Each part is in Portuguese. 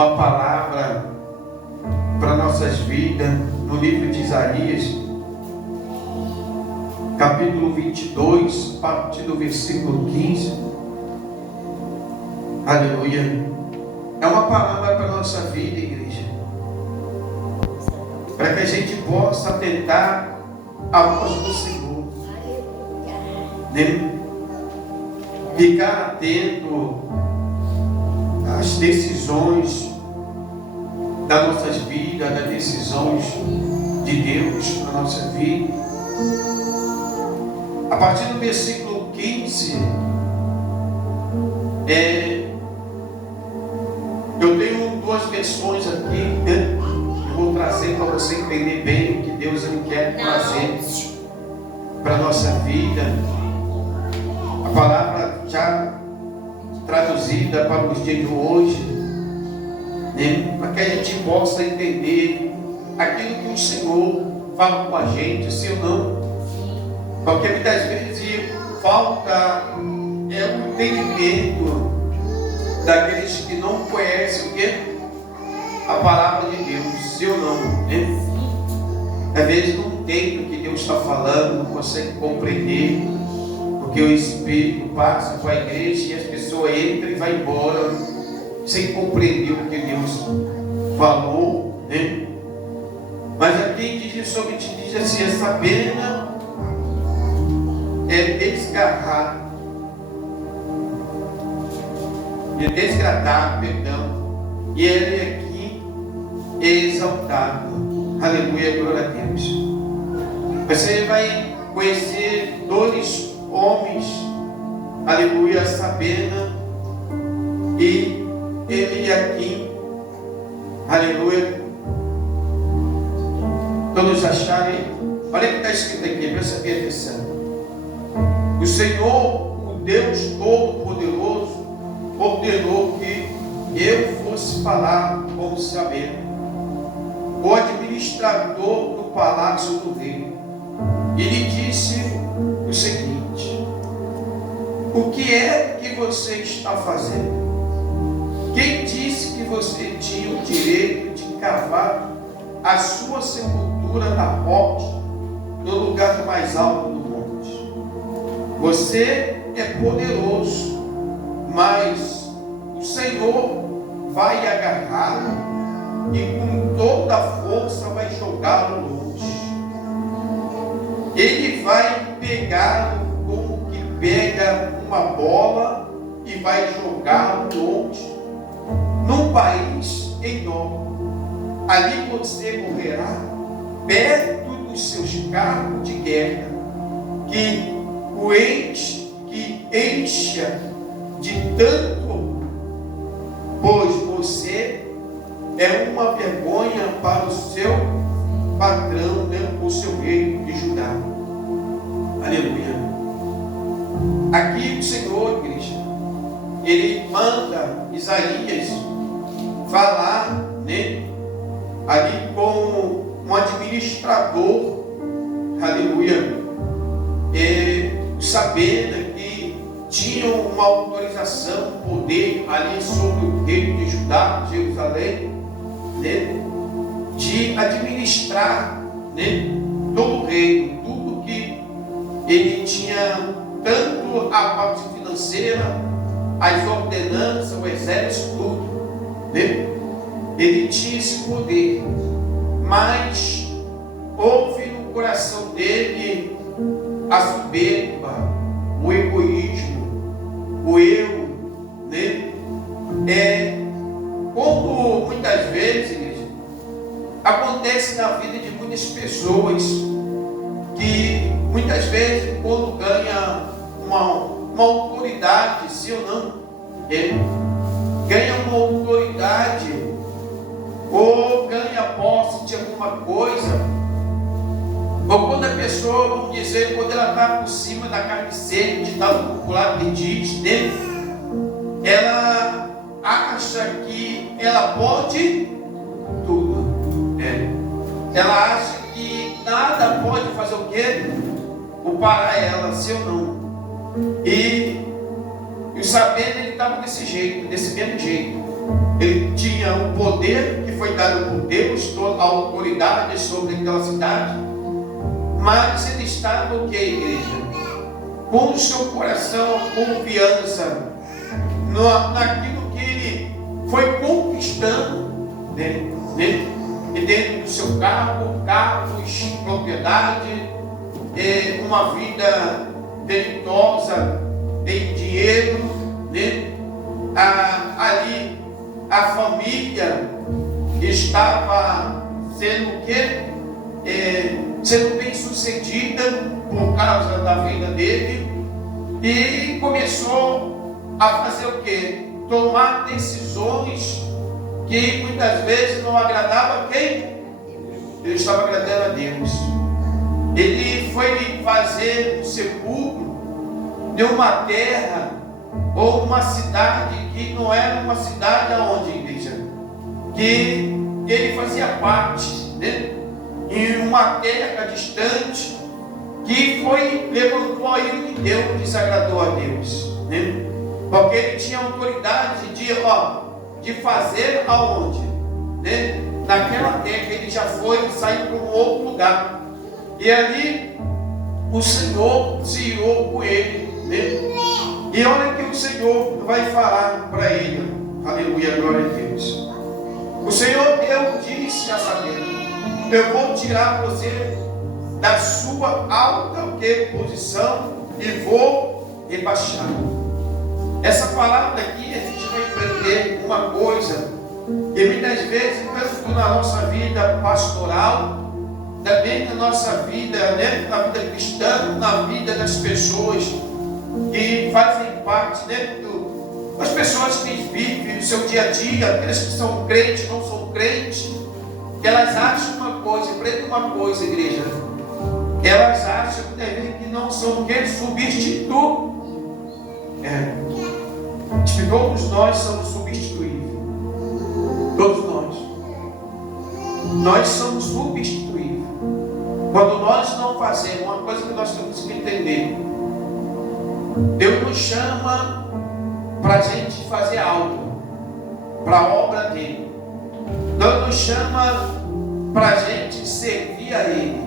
uma palavra para nossas vidas no livro de Isaías, capítulo 22, a partir do versículo 15. Aleluia. É uma palavra para a nossa vida, igreja, para que a gente possa atentar a voz do Senhor, né? Ficar atento às decisões das nossas vidas, das decisões de Deus na nossa vida. A partir do versículo 15, eu tenho duas versões aqui, né? Eu vou trazer para você entender bem o que Deus quer trazer para a nossa vida. A palavra já traduzida para os dias de hoje, né? Para que a gente possa entender aquilo que o Senhor fala com a gente, sim ou não. Porque muitas vezes falta o entendimento daqueles que não conhecem o que? A palavra de Deus, sim ou não, né? Às vezes não entende o que Deus está falando, não consegue compreender, porque o Espírito passa para a igreja e as pessoas entram e vão embora sem compreender o que Deus falou, né? Mas aqui diz sobre diz assim: essa pena é desgradado, perdão, e ele aqui é exaltado. Aleluia, glória a Deus. Você vai conhecer dois homens, aleluia, Sabena e Eliaquim, aleluia. Todos acharem? Olha o que está escrito aqui, presta atenção. O Senhor, o Deus Todo-Poderoso, ordenou que eu fosse falar com Sabena, o administrador do palácio do rei. Ele disse o seguinte: o que é que você está fazendo? Quem disse que você tinha o direito de cavar a sua sepultura na rocha, no lugar mais alto do monte? Você é poderoso, mas o Senhor vai agarrá-lo e com toda a força vai jogá-lo longe. Ele vai pegá-lo como que pega uma bola e vai jogá-lo longe, num país enorme. Ali você morrerá perto dos seus carros de guerra, que encha de tanto, pois você é uma vergonha para o seu patrão, né, o seu rei de Judá. Aleluia. Aqui o Senhor, igreja, ele manda Isaías falar, né, ali com um administrador, aleluia, sabendo que tinham uma autorização, poder ali sobre o reino de Judá, Jerusalém, né, de administrar, né, todo o reino, tudo que ele tinha, tanto a parte financeira, as ordenanças, o exército, tudo, né? Ele tinha esse poder, mas houve no coração dele a soberba, o egoísmo, o eu, né? Como muitas vezes acontece na vida de muitas pessoas, que muitas vezes quando ganha uma autoridade, sim ou não, ganha uma autoridade ou ganha posse de alguma coisa, ou quando a pessoa, vamos dizer, quando ela está por cima da carniceira, de tal popular que diz, né? Ela acha que ela pode tudo, ela acha que nada pode fazer o quê? Ou parar ela, sim ou não. E o Sabena, ele estava desse jeito, desse mesmo jeito. ele tinha o poder que foi dado por Deus, toda a autoridade sobre aquela cidade, mas ele estava o que, igreja? Com o seu coração, confiança naquilo que ele foi conquistando, né? E dentro do seu carro, carros, propriedade, uma vida deleitosa em dinheiro, né? Ali a família estava sendo o quê? Sendo bem sucedida por causa da vida dele, e começou a fazer o quê? Tomar decisões que muitas vezes não agradavam a quem? Ele estava agradando a Deus. Ele foi fazer um sepulcro de uma terra ou uma cidade que não era uma cidade aonde, igreja? Que ele fazia parte, né? Em uma terra distante, que levantou a ira de Deus, desagradou a Deus, né? Porque ele tinha autoridade de fazer aonde? Né? Naquela terra. Ele já saiu para um outro lugar, e ali o Senhor se irou com ele, né? E olha que o Senhor vai falar para ele, aleluia, glória a Deus. O Senhor Deus disse a Samuel: eu vou tirar você da sua alta posição e vou rebaixar. Essa palavra aqui, a gente vai aprender uma coisa, e muitas vezes, tanto na nossa vida pastoral, também na nossa vida, né, na vida cristã, na vida das pessoas que fazem parte, né, das pessoas que vivem o seu dia a dia, aquelas que são crentes, não são crentes, que elas acham uma coisa, aprendem uma coisa, igreja, elas acham que não são o que? Substitutos. Todos nós somos substituíveis. Todos nós. Nós somos substituíveis. Quando nós não fazemos, uma coisa que nós temos que entender: Deus nos chama para a gente fazer algo, para a obra dele. Deus nos chama para a gente servir a Ele.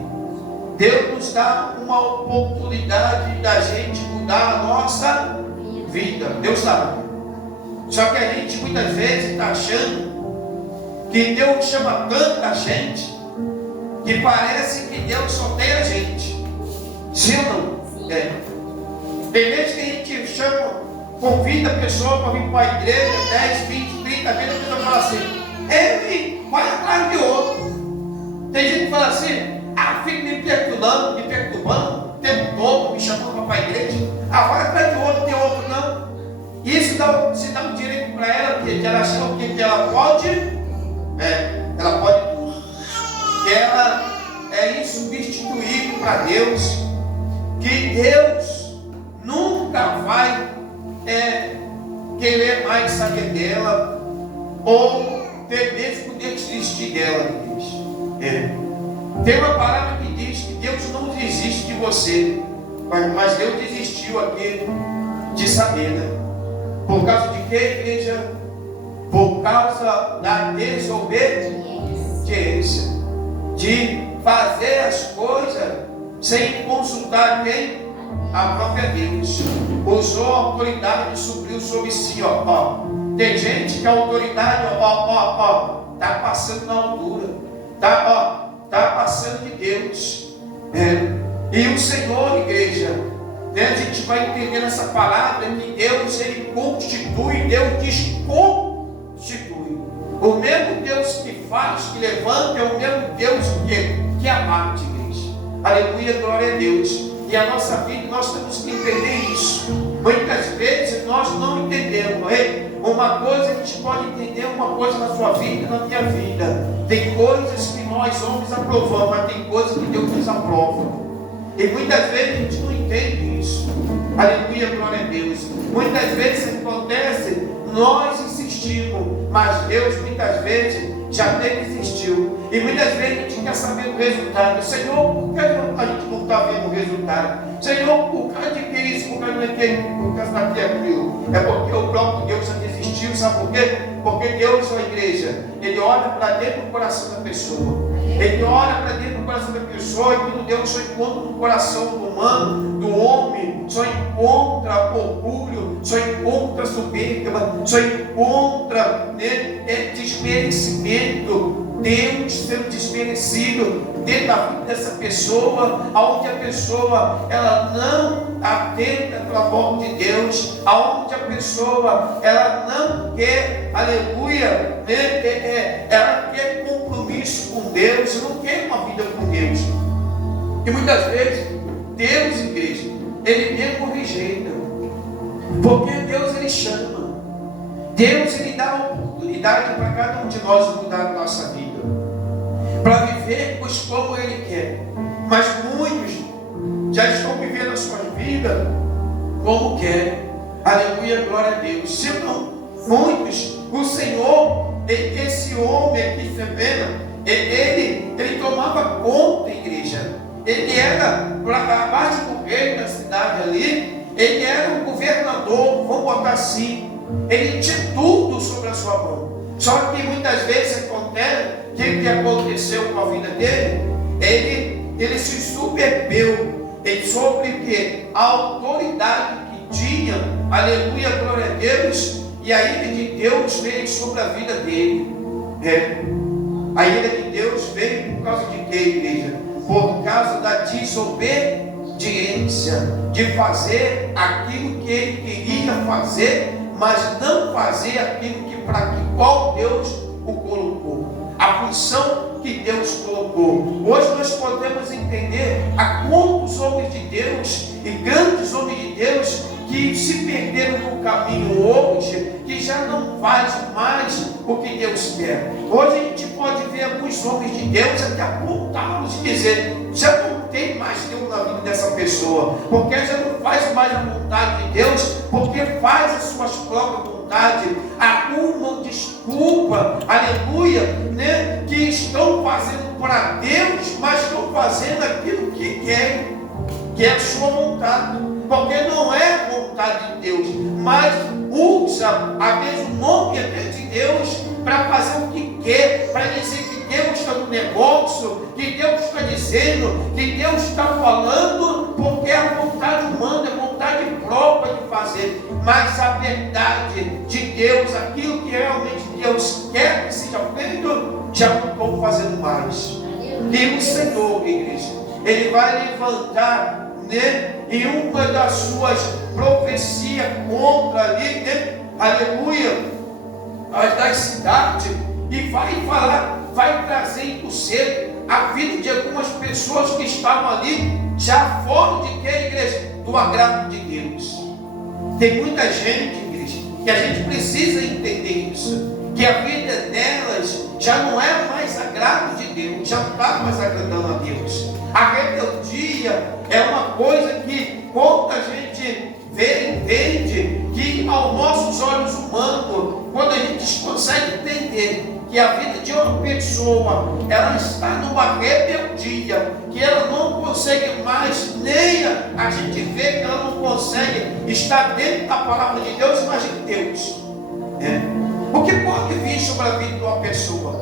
Deus nos dá uma oportunidade da gente mudar a nossa vida. Deus sabe. Só que a gente muitas vezes está achando que Deus chama tanta gente que parece que Deus só tem a gente. Sim ou não? Tem vezes que a gente chama, convida a pessoa para vir para a igreja, 10, 20, 30 vezes, a pessoa fala assim: ele vai atrás de outro. Tem gente que fala assim: fica me perturbando o tempo todo, me chamando para a igreja. Vai atrás de outro, tem outro não. Isso se dá um direito para ela, que ela acha que ela pode, ela pode tudo. Que ela é insubstituível para Deus, que Deus nunca vai querer mais saber dela, ou ter mesmo poder desistir dela. Tem uma palavra que diz que Deus não desiste de você, mas Deus desistiu aqui de saber, né? Por causa de quê, igreja? Por causa da desobediência, de fazer as coisas sem consultar quem? A própria Deus. Usou a autoridade e supriu sobre si. Tem gente que a autoridade está passando na altura, está passando de Deus. E o Senhor, igreja, né, a gente vai entender essa palavra que Deus, Ele constitui, Deus desconstitui. O mesmo Deus que faz, que levanta, é o mesmo Deus que abate, igreja. Aleluia, glória a Deus. E a nossa vida, nós temos que entender isso. Muitas vezes nós não entendemos. Uma coisa a gente pode entender, uma coisa na sua vida e na minha vida. Tem coisas que nós homens aprovamos, mas tem coisas que Deus nos aprova. E muitas vezes a gente não entende isso. Aleluia, glória a Deus. Muitas vezes acontece, nós insistimos, mas Deus muitas vezes já até desistiu. E muitas vezes a gente quer saber o resultado. Senhor, por que a gente não está vendo o resultado? Senhor, por causa de que isso, por causa daquilo, por causa daquilo? É porque o próprio Deus já desistiu, sabe por quê? Porque Deus, a igreja, Ele olha para dentro do coração da pessoa. Ele olha para dentro do coração da pessoa, e quando Deus só encontra no coração do humano, do homem, só encontra orgulho, só encontra soberba, só encontra desmerecimento. Deus sendo desmerecido dentro da vida dessa pessoa, aonde a pessoa ela não atenta pela voz de Deus, aonde a pessoa ela não quer, aleluia, ela quer compromisso com Deus, não quer uma vida com Deus. E muitas vezes Deus, igreja, Ele mesmo rejeita, porque Deus Ele chama, Deus Ele dá a oportunidade para cada um de nós mudar a nossa vida, para vivermos como Ele quer. Mas muitos já estão vivendo a sua vida como quer. Aleluia, glória a Deus. Se não, muitos, o Senhor, esse homem aqui, ele tomava conta, igreja. Ele era, abaixo do rei da cidade ali, ele era o governador, vamos botar assim. Ele tinha tudo sobre a sua mão. Só que muitas vezes acontece, o que aconteceu com a vida dele? Ele se superbeu sobre o que? A autoridade que tinha, aleluia, glória a Deus, e a ira de Deus veio sobre a vida dele. A ira de Deus veio por causa de quê, igreja? Por causa da desobediência, de fazer aquilo que ele queria fazer, mas não fazer aquilo para que qual Deus o colocou, a função que Deus colocou. Hoje nós podemos entender a quantos homens de Deus e grandes homens de Deus que se perderam no caminho hoje, que já não faz mais o que Deus quer. Hoje a gente pode ver alguns homens de Deus até apontá-los e dizer: já não tem mais Deus na vida dessa pessoa, porque já não faz mais a vontade de Deus, porque faz as suas próprias vontades, arrumam desculpa, aleluia, que estão fazendo para Deus, mas estão fazendo aquilo que querem, que é a sua vontade, porque não é a vontade de Deus, mas usa a mesmo nome de Deus para fazer o que quer, para dizer que Deus está no negócio, que Deus está dizendo, que Deus está falando, porque é a vontade humana, é a vontade própria de fazer. Mas a verdade de Deus, aquilo que realmente Deus quer que seja feito, já não estão fazendo mais. E o Senhor, igreja, Ele vai levantar, em uma das suas profecias contra ali, aleluia, as das cidades, e vai falar, vai trazer inclusive a vida de algumas pessoas que estavam ali, já fora de que, igreja? Do agrado de Deus. Tem muita gente, igreja, que a gente precisa entender isso, que a vida delas já não é mais agrado de Deus, já não está mais agradando a Deus. A rebeldia é uma coisa que pouca gente vê, entende, que aos nossos olhos humanos, quando a gente consegue entender que a vida de uma pessoa, ela está numa rebeldia, que ela não consegue mais, nem a gente vê que ela não consegue estar dentro da palavra de Deus, mas em Deus. O que pode vir sobre a vida de uma pessoa?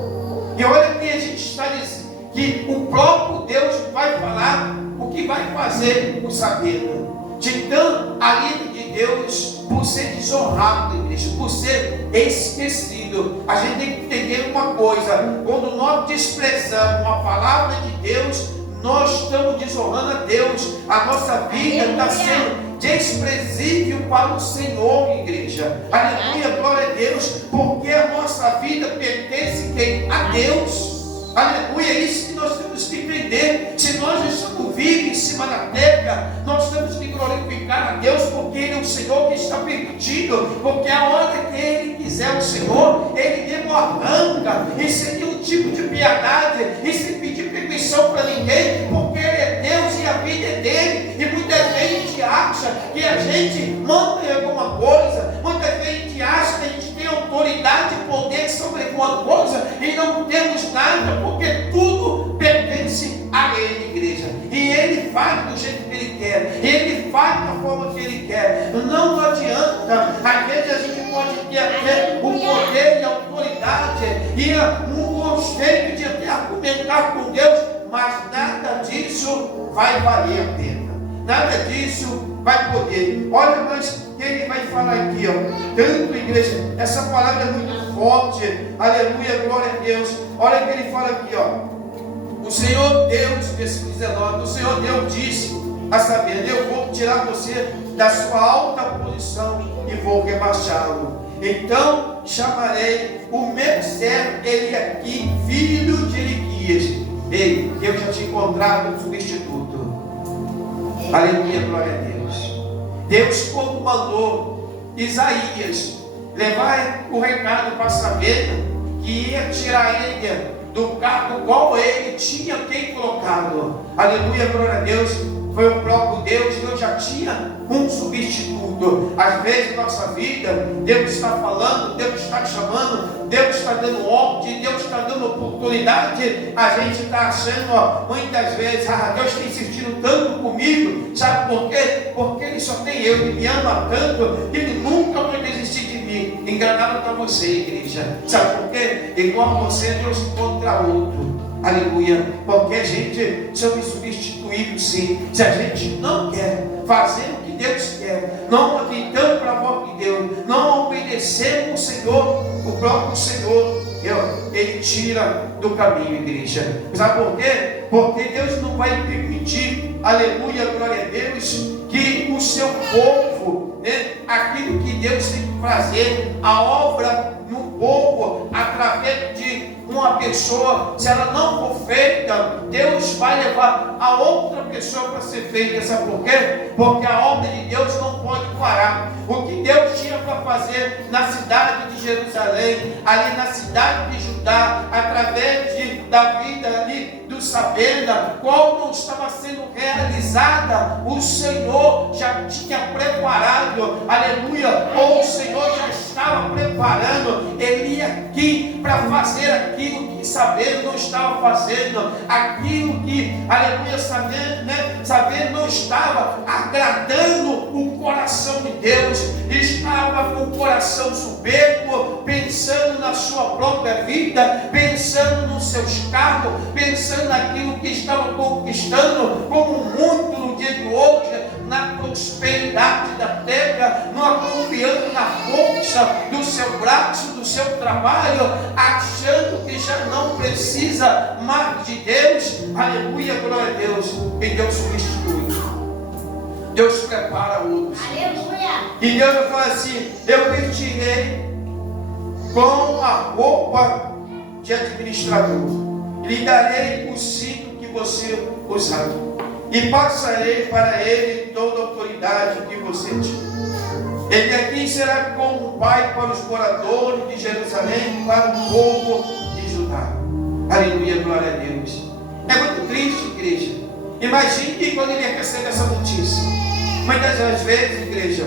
E olha que a gente está dizendo, que o próprio Deus vai falar o que vai fazer o sabendo. Então, a ira de Deus, por ser desonrado, igreja, por ser esquecido, a gente tem que entender uma coisa: quando nós desprezamos a palavra de Deus, nós estamos desonrando a Deus. A nossa vida está sendo desprezível para o Senhor, igreja. Aleluia, glória a Deus, porque a nossa vida pertence a Deus. Aleluia, é isso que nós temos que entender. Se nós estamos vivos em cima da terra, nós temos que glorificar a Deus, porque Ele é o Senhor que está permitindo, porque a hora que Ele quiser o Senhor, Ele mesmo arranca, e sem nenhum tipo de piedade, e sem pedir permissão para ninguém, porque Ele é Deus e a vida é dele. E muita gente acha que a gente manda em alguma coisa, muita gente acha que a gente tem autoridade e poder alguma coisa e não temos nada, porque tudo pertence a Ele, igreja. E Ele faz do jeito que Ele quer, Ele faz da forma que Ele quer. Não adianta, às vezes a gente pode ter até o poder e a autoridade e um conceito de até argumentar com Deus, mas nada disso vai valer a pena, nada disso vai poder. Olha, mas ele vai falar aqui, ó, tanto, igreja, essa palavra é muito forte, aleluia, glória a Deus. Olha o que ele fala aqui, ó. O Senhor Deus, versículo 19, o Senhor Deus disse a saber: eu vou tirar você da sua alta posição e vou rebaixá-lo. Então chamarei o meu servo Eli aqui, filho de Eliquias. Ei, eu já tinha encontrado um substituto. Aleluia, glória a Deus. Deus, quando mandou Isaías levar o recado para saber que ia tirar ele do cargo qual ele tinha quem colocado. Aleluia, glória a Deus. Foi o próprio Deus. Deus já tinha um substituto. Às vezes na nossa vida, Deus está falando, Deus está chamando, Deus está dando ordem, Deus está dando oportunidade. A gente está achando, ó, muitas vezes, Deus tem insistido tanto comigo. Sabe por quê? Porque Ele só tem eu, Ele me ama tanto, que Ele nunca vai desistir de mim. Enganado está você, igreja. Sabe por quê? Igual a você, Deus encontra outro. Aleluia, porque a gente somos substituídos, sim. Se a gente não quer fazer o que Deus quer, não atentando para a voz de Deus, não obedecendo o Senhor, o próprio Senhor, Ele tira do caminho, igreja. Sabe por quê? Porque Deus não vai permitir, aleluia, glória a Deus, que o seu povo, né, aquilo que Deus tem que fazer, a obra no povo, através de uma pessoa, se ela não for feita, Deus vai levar a outra pessoa para ser feita. Sabe por quê? Porque a obra de Deus não pode parar. O que Deus tinha para fazer na cidade de Jerusalém, ali na cidade de Judá, através da vida ali do Sabena, qual não estava sendo realizada, o Senhor já tinha preparado, aleluia, ou o Senhor já estava preparando Eli aqui para fazer aquilo que Sabena não estava fazendo, aquilo que, aleluia, Sabena não estava agradando o coração de Deus, estava com o coração soberbo, pensando na sua própria vida, pensando nos seus cargos, pensando naquilo que estava conquistando, como muito no dia de hoje, na prosperidade da terra, não confiando na força do seu braço, do seu trabalho, achando que já não precisa mais de Deus. Aleluia, glória a Deus. E Deus substitui, Deus prepara outros. Aleluia. E Deus vai falar assim: eu vestirei com a roupa de administrador, lhe darei o cinto que você usar, e passarei para ele toda a autoridade que você tinha. Ele aqui será como um pai para os moradores de Jerusalém, para o povo de Judá. Aleluia, glória a Deus. É muito triste, igreja. Imagine quando ele recebe essa notícia. Muitas das vezes, igreja,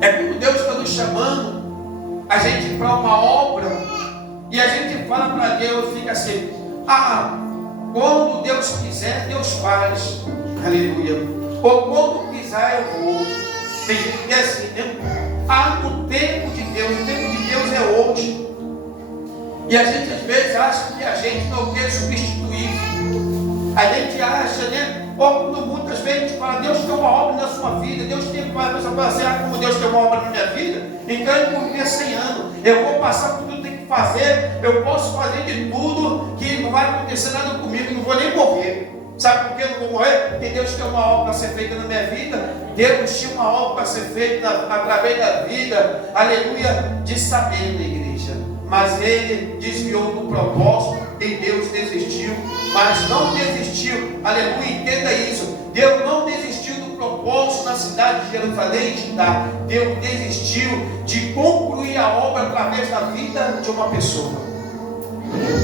é como Deus está nos chamando a gente para uma obra, e a gente fala para Deus, fica assim: quando Deus quiser, Deus faz. Aleluia. Ou quando quiser, eu vou. Tem gente que é assim, né? No tempo de Deus, o tempo de Deus é hoje. E a gente às vezes acha que a gente não quer substituir. A gente acha, né? Ou muitas vezes a gente fala: Deus tem uma obra na sua vida, Deus tem uma obra, como Deus tem uma obra na minha vida, então eu vou viver 100 anos, eu vou passar por tudo que tem que fazer, eu posso fazer de tudo, que não vai acontecer nada comigo, não vou nem morrer. Sabe por que eu não vou morrer? Porque Deus tem uma obra para ser feita na minha vida. Deus tinha uma obra para ser feita através da vida, aleluia, de Sabena, igreja. Mas ele desviou do propósito e Deus desistiu. Mas não desistiu, aleluia, entenda isso. Deus não desistiu do propósito na cidade de Jerusalém e Judá. Deus desistiu de concluir a obra através da vida de uma pessoa.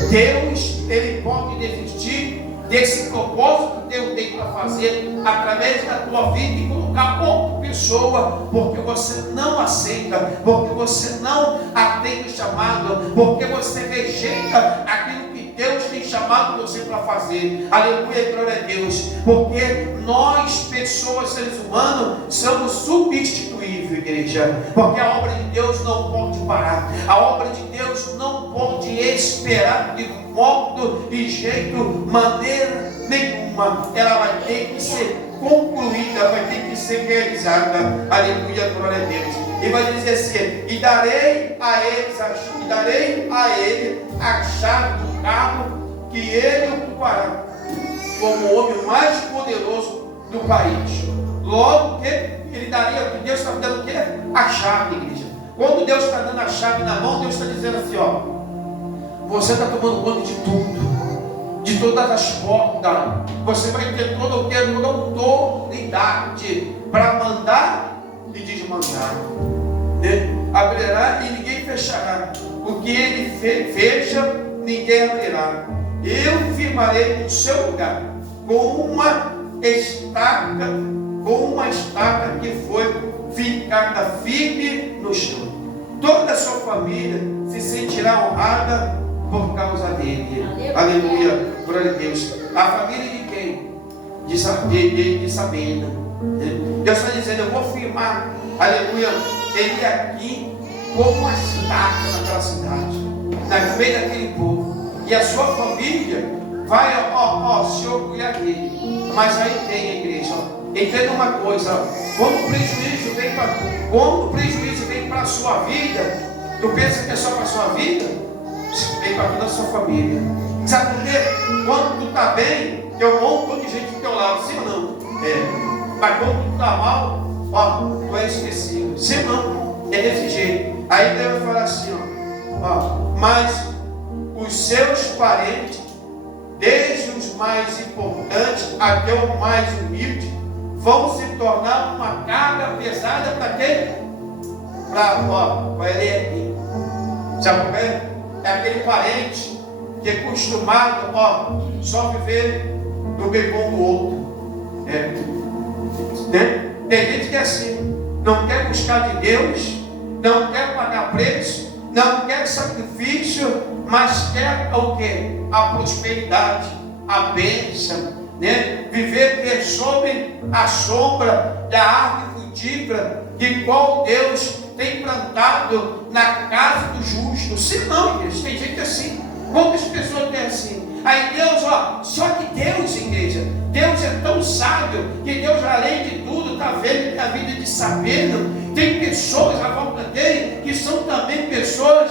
Deus, ele pode desistir desse propósito que Deus tem para fazer através da tua vida e colocar outra pessoa, porque você não aceita, porque você não atende o chamado, porque você rejeita aquilo que Deus tem chamado você para fazer. Aleluia, glória a Deus. Porque nós, pessoas, seres humanos, somos substituíveis, igreja. Porque a obra de Deus não pode parar. A obra de Deus não pode esperar de modo, de jeito, maneira nenhuma. Ela vai ter que ser concluída, vai ter que ser realizada. Aleluia, glória a Deus. E vai dizer assim: e darei a ele a chave do carro, que ele ocupará como o homem mais poderoso do país. Logo que ele daria, que Deus está dando o quê? A chave, igreja. Quando Deus está dando a chave na mão, Deus está dizendo assim: ó, você está tomando conta de tudo, de todas as portas. Você vai ter toda autoridade para mandar e desmandar, né? Abrirá e ninguém fechará. O que ele fecha, ninguém abrirá. Eu firmarei no seu lugar com uma estaca que foi fincada firme no chão. Toda a sua família se sentirá honrada por causa dele. Aleluia, glória a Deus. A família de quem? De Sabina. Deus está dizendo: eu vou firmar, aleluia, ele aqui como uma estaca naquela cidade, no meio daquele povo. E a sua família vai se orgulhar dele. Mas aí tem, igreja, entenda uma coisa: quando o prejuízo vem para a sua vida, tu pensa que é só para a sua vida? Vem para toda a sua família. Sabe por quê? Quando tu está bem, tem um monte de gente do teu lado, sim ou não? Mas quando tu está mal, tu é esquecido. Sim ou não? É desse jeito. Aí Deus vai falar assim: mas os seus parentes, desde os mais importantes até o mais humilde, vão se tornar uma carga pesada para quem? Para ele aqui. Sabe por quê? É aquele parente que é acostumado só viver no bebom do outro. Né? Tem gente que é assim, não quer buscar de Deus, não quer pagar preço, não quer sacrifício, mas quer o quê? A prosperidade, a bênção, né? Viver sob a sombra da árvore frutífera que qual Deus tem plantado na casa do justo. Se não, igreja, tem gente assim. Quantas pessoas tem assim? Aí Deus, só que Deus, igreja, Deus é tão sábio que Deus, além de tudo, está vendo a vida de Sabino. Tem pessoas à volta dele que são também pessoas,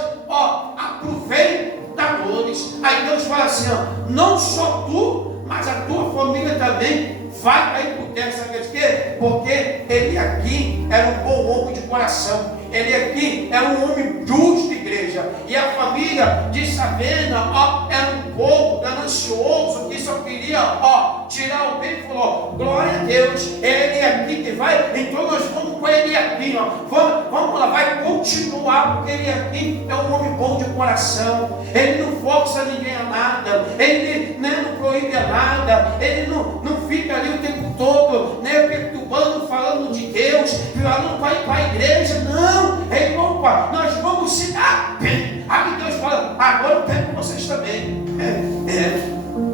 aproveitadores. Aí Deus fala assim: não só tu, mas a tua família também vai cair por terra. Sabe por quê? Porque ele aqui era um bom homem de coração. Ele aqui era um homem justo, igreja. E a família de Sabena, era um povo ganancioso que só queria, tirar o bem. E falou: glória a Deus, ele aqui que vai. Então nós vamos com ele aqui, vamos lá, vai continuar, porque ele aqui é um homem bom de coração. Ele não força ninguém a nada, ele, né, não proíbe a nada, ele não fica ali o tempo todo, né, perturbando, falando de Deus, falando para a igreja. Não, opa, nós vamos se dar bem. Aí Deus fala: agora eu pego vocês também.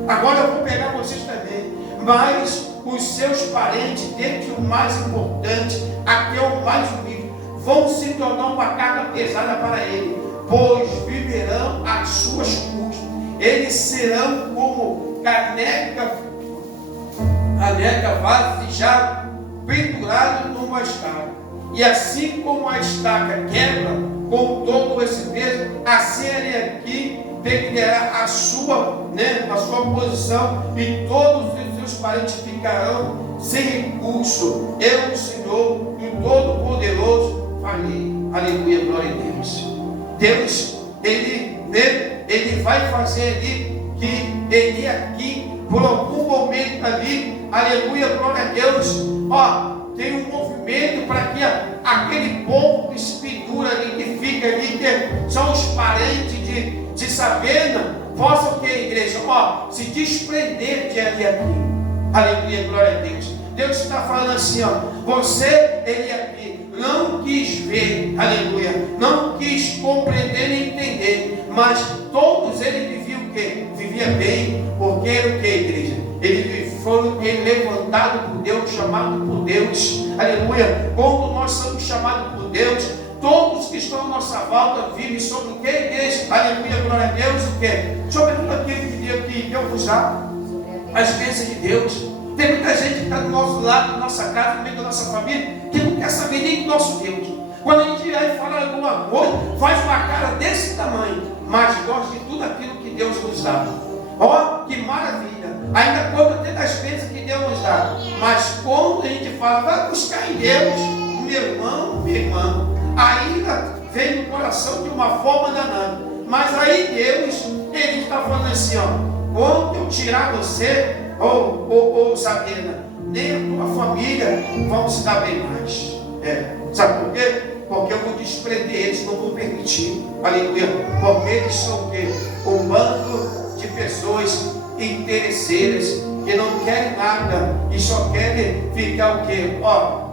Agora eu vou pegar vocês também. Mas os seus parentes, desde o mais importante até o mais humilde, vão se tornar uma carga pesada para ele, pois viverão às suas custas. Eles serão como caneca vazia já pendurado numa estaca. E assim como a estaca quebra com todo esse peso, assim ele aqui perderá a sua posição, e todos os seus parentes ficarão sem recurso. Eu, o Senhor, o Todo-Poderoso, falei. Aleluia, glória a Deus. Deus, ele vai fazer ali que ele aqui, por algum momento ali, aleluia, glória a Deus, tem um movimento para que aquele povo que se pendura ali, que fica ali, que são os parentes de Sabena, possa o que, igreja? Se desprender de ali aqui. Aleluia, glória a Deus. Deus está falando assim, você, ele aqui, não quis ver, aleluia, não quis compreender nem entender, mas todos ele vivia o quê? Vivia bem, porque era o que, igreja? Ele foi levantado por Deus, chamado por Deus, aleluia. Quando nós somos chamados por Deus, todos que estão à nossa volta vivem sobre o que, igreja? Aleluia, glória a Deus, o que? Sobre tudo aquilo que Deus nos dá, as bênçãos de Deus. Tem muita gente que está do nosso lado, na nossa casa, no meio da nossa família, que não quer saber nem do nosso Deus. Quando a gente vai falar alguma coisa, faz uma cara desse tamanho, mas gosta de tudo aquilo que Deus nos dá. Que maravilha! Ainda conta até das bênçãos que Deus nos dá. Mas quando a gente fala, vai buscar em Deus, meu irmão, minha irmã, ainda vem no coração de uma forma danada. Mas aí Deus, ele está falando assim, quando eu tirar você, Sabina, nem a tua família vão se dar bem mais. Sabe por quê? Porque eu vou desprender eles, não vou permitir. Aleluia. Porque eles são o quê? Um bando de pessoas interesseiras que não querem nada e só querem ficar o quê?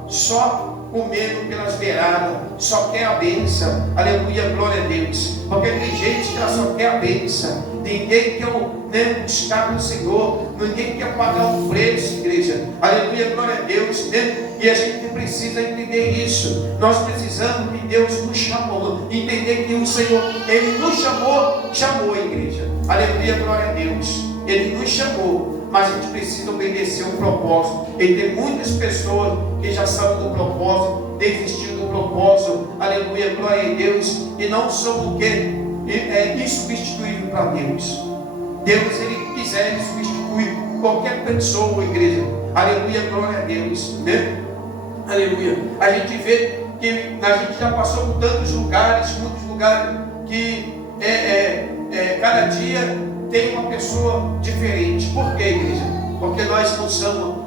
Só comendo pelas beiradas, só quer a bênção. Aleluia, glória a Deus. Porque tem gente que ela só quer a bênção. Ninguém quer buscar no Senhor, ninguém quer pagar um preço, igreja. Aleluia, glória a Deus, E a gente precisa entender isso. Nós precisamos que Deus nos chamou, entender que o Senhor, Ele nos chamou a igreja. Aleluia, glória a Deus. Ele nos chamou, mas a gente precisa obedecer o propósito. E tem muitas pessoas que já sabem do propósito, desistiram do propósito. Aleluia, glória a Deus. E não são o que? Insubstituível para Deus. Deus, ele quiser, ele substitui qualquer pessoa, igreja. Aleluia, glória a Deus, Aleluia. A gente vê que a gente já passou por tantos lugares, muitos lugares que cada dia tem uma pessoa diferente. Por quê, igreja? Porque nós não somos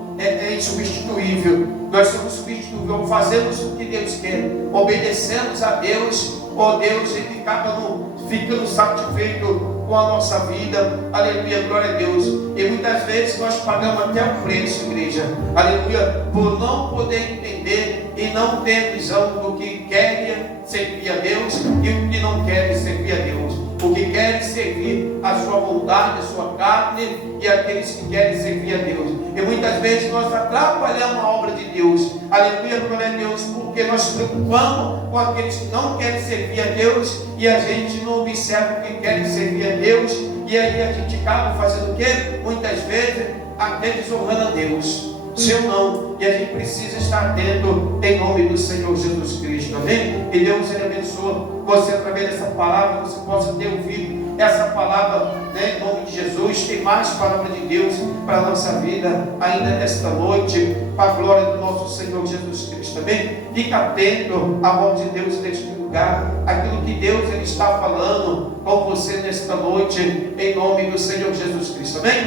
insubstituível. Nós somos substituíveis, fazemos o que Deus quer, obedecemos a Deus. Deus, ele acaba ficando satisfeito com a nossa vida. Aleluia, glória a Deus. E muitas vezes nós pagamos até o preço, igreja. Aleluia, por não poder entender e não ter visão do que quer servir a Deus e o que não quer servir a Deus. O que querem servir a sua vontade, a sua carne, e aqueles que querem servir a Deus. E muitas vezes nós atrapalhamos a obra de Deus. Aleluia, glória a Deus, porque nós nos preocupamos com aqueles que não querem servir a Deus, e a gente não observa que querem servir a Deus, e aí a gente acaba fazendo o quê? Muitas vezes até desonrando a Deus. Se ou não, e a gente precisa estar atento em nome do Senhor Jesus Cristo, amém? E Deus, ele abençoa você através dessa palavra, você possa ter ouvido essa palavra, em nome de Jesus. Tem mais palavra de Deus para a nossa vida ainda nesta noite, para a glória do nosso Senhor Jesus Cristo, amém? Fica atento à voz de Deus neste lugar, aquilo que Deus ele está falando com você nesta noite, em nome do Senhor Jesus Cristo, amém?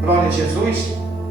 Glória a Jesus.